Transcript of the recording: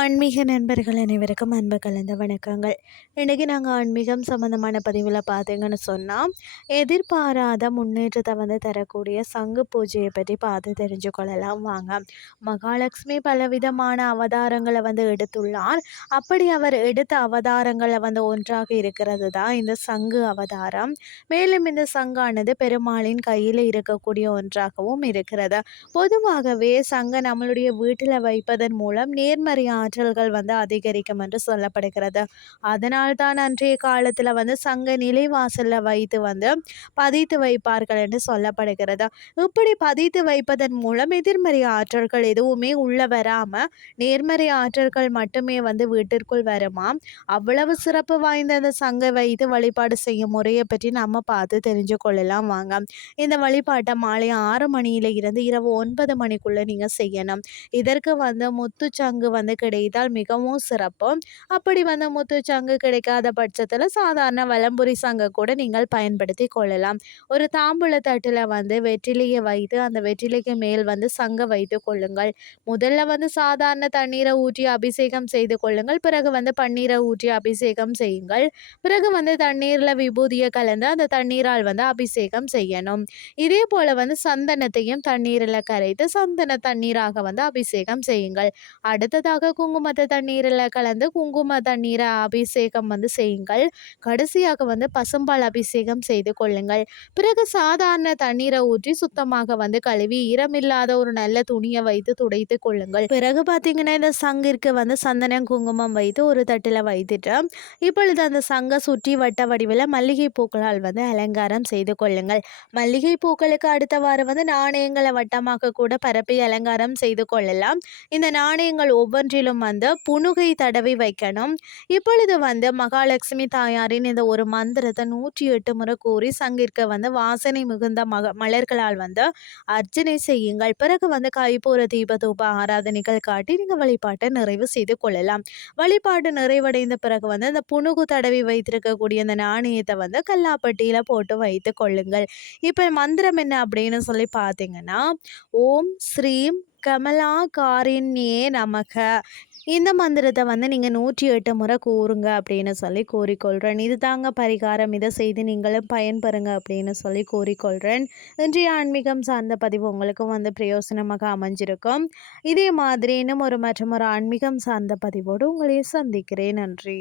ஆன்மீக நண்பர்கள் அனைவருக்கும் அன்பு கலந்த வணக்கங்கள். இன்றைக்கி நாங்கள் ஆன்மீகம் சம்மந்தமான பதிவில் பார்த்தீங்கன்னு சொன்னால் எதிர்பாராத முன்னேற்றத்தை வந்து தரக்கூடிய சங்கு பூஜையை பற்றி பார்த்து தெரிஞ்சு கொள்ளலாம் வாங்க. மகாலட்சுமி பலவிதமான அவதாரங்களை வந்து எடுத்துள்ளார். அப்படி அவர் எடுத்த அவதாரங்களை வந்து ஒன்றாக இருக்கிறது தான் இந்த சங்கு அவதாரம். மேலும் இந்த சங்கானது பெருமாளின் கையில் இருக்கக்கூடிய ஒன்றாகவும் இருக்கிறது. பொதுவாகவே சங்க நம்மளுடைய வீட்டில் வைப்பதன் மூலம் நேர்மறையான ஆற்றல்கள் வந்து அதிகரிக்கும் என்று சொல்லப்படுகிறது. அதனால் தான் அன்றைய காலத்தில் வந்து சங்க நிலைவாசலில் வைத்து வந்து பதித்து வைப்பார்கள் என்று சொல்லப்படுகிறது. இப்படி பதித்து வைப்பதன் மூலம் எதிர்மறை ஆற்றல்கள் எதுவுமே உள்ள வராமல் நேர்மறை ஆற்றல்கள் மட்டுமே வந்து வீட்டிற்குள் வருமா? அவ்வளவு சிறப்பு வாய்ந்த அந்த சங்க வைத்து வழிபாடு செய்யும் முறையை பற்றி நம்ம பார்த்து தெரிஞ்சு கொள்ளலாம் வாங்க. இந்த வழிபாட்டை மாலை ஆறு மணியில இருந்து இரவு ஒன்பது மணிக்குள்ள நீங்க செய்யணும். இதற்கு வந்து முத்துச்சங்கு வந்து செய்தால் மிகவும் சிறப்பு அப்படி வந்து முத்துச்சங்கு கிடைக்காத பட்சத்தில் சாதாரண வலம்புரி சங்கு கூட நீங்கள் பயன்படுத்தி கொள்ளலாம். ஒரு தாம்பூல தட்டில் வந்து வெற்றிலையை வைத்து அந்த வெற்றிலைக்கு மேல் வந்து சங்க வைத்து கொள்ளுங்கள். முதல்ல வந்து சாதாரண தண்ணீரை ஊற்றி அபிஷேகம் செய்து கொள்ளுங்கள். பிறகு வந்து பன்னீரை ஊற்றி அபிஷேகம் செய்யுங்கள். பிறகு வந்து தண்ணீரில் விபூதியை கலந்து அந்த தண்ணீரால் வந்து அபிஷேகம் செய்யணும். இதே போல் வந்து சந்தனத்தையும் தண்ணீரில் கரைத்து சந்தன தண்ணீராக வந்து அபிஷேகம் செய்யுங்கள். அடுத்ததாக குங்குமத்தை தண்ணீரில் கலந்து குங்கும தண்ணீரை அபிஷேகம் வந்து செய்யுங்கள். கடைசியாக வந்து பசும்பால் அபிஷேகம் செய்து கொள்ளுங்கள். பிறகு சாதாரண தண்ணீரை ஊற்றி சுத்தமாக வந்து கழுவி ஈரமில்லாத ஒரு நல்ல துணியை வைத்து துடைத்து கொள்ளுங்கள். பிறகு பார்த்தீங்கன்னா இந்த சங்கிற்கு வந்து சந்தனம் குங்குமம் வைத்து ஒரு தட்டில் வைத்துட்டு இப்பொழுது அந்த சங்கை சுற்றி வட்ட வடிவில் மல்லிகை பூக்களால் வந்து அலங்காரம் செய்து கொள்ளுங்கள். மல்லிகை பூக்களுக்கு அடுத்தவாறு வந்து நாணயங்களை வட்டமாக கூட பரப்பி அலங்காரம் செய்து கொள்ளலாம். இந்த நாணயங்கள் ஒவ்வொன்றிலும் வந்து புனுகை தடவி வைக்கணும். இப்பொழுது வந்து மகாலட்சுமி தாயாரின் இந்த ஒரு மந்திரத்தை நூற்றி எட்டு முறை கூறி சங்கிற்கு வந்து வாசனை மிகுந்த மக மலர்களால் வந்து அர்ச்சனை செய்யுங்கள். பிறகு வந்து கைப்பூர தீப தூப ஆராதனைகள் காட்டி நீங்கள் வழிபாட்டை நிறைவு செய்து கொள்ளலாம். வழிபாடு நிறைவடைந்த பிறகு வந்து அந்த புனுகு தடவி வைத்திருக்கக்கூடிய அந்த நாணயத்தை வந்து கல்லாப்பட்டியில் போட்டு வைத்து கொள்ளுங்கள். இப்போ மந்திரம் என்ன அப்படின்னு சொல்லி பார்த்தீங்கன்னா ஓம் ஸ்ரீம் கமலா காரிண்யே நமக. இந்த மந்திரத்தை வந்து நீங்கள் நூற்றி எட்டு முறை கூறுங்க அப்படின்னு சொல்லி கூறிக்கொள்கிறேன் இது தாங்க பரிகாரம். இதை செய்து நீங்களும் பயன்பெறுங்க அப்படின்னு சொல்லி கூறிக்கொள்கிறேன் இன்றைய ஆன்மீகம் சார்ந்த பதிவு உங்களுக்கும் வந்து பிரயோசனமாக அமைஞ்சிருக்கும். இதே மாதிரி இன்னும் ஒரு மற்றும் ஒரு ஆன்மீகம் சார்ந்த பதிவோடு உங்களை சந்திக்கிறேன். நன்றி.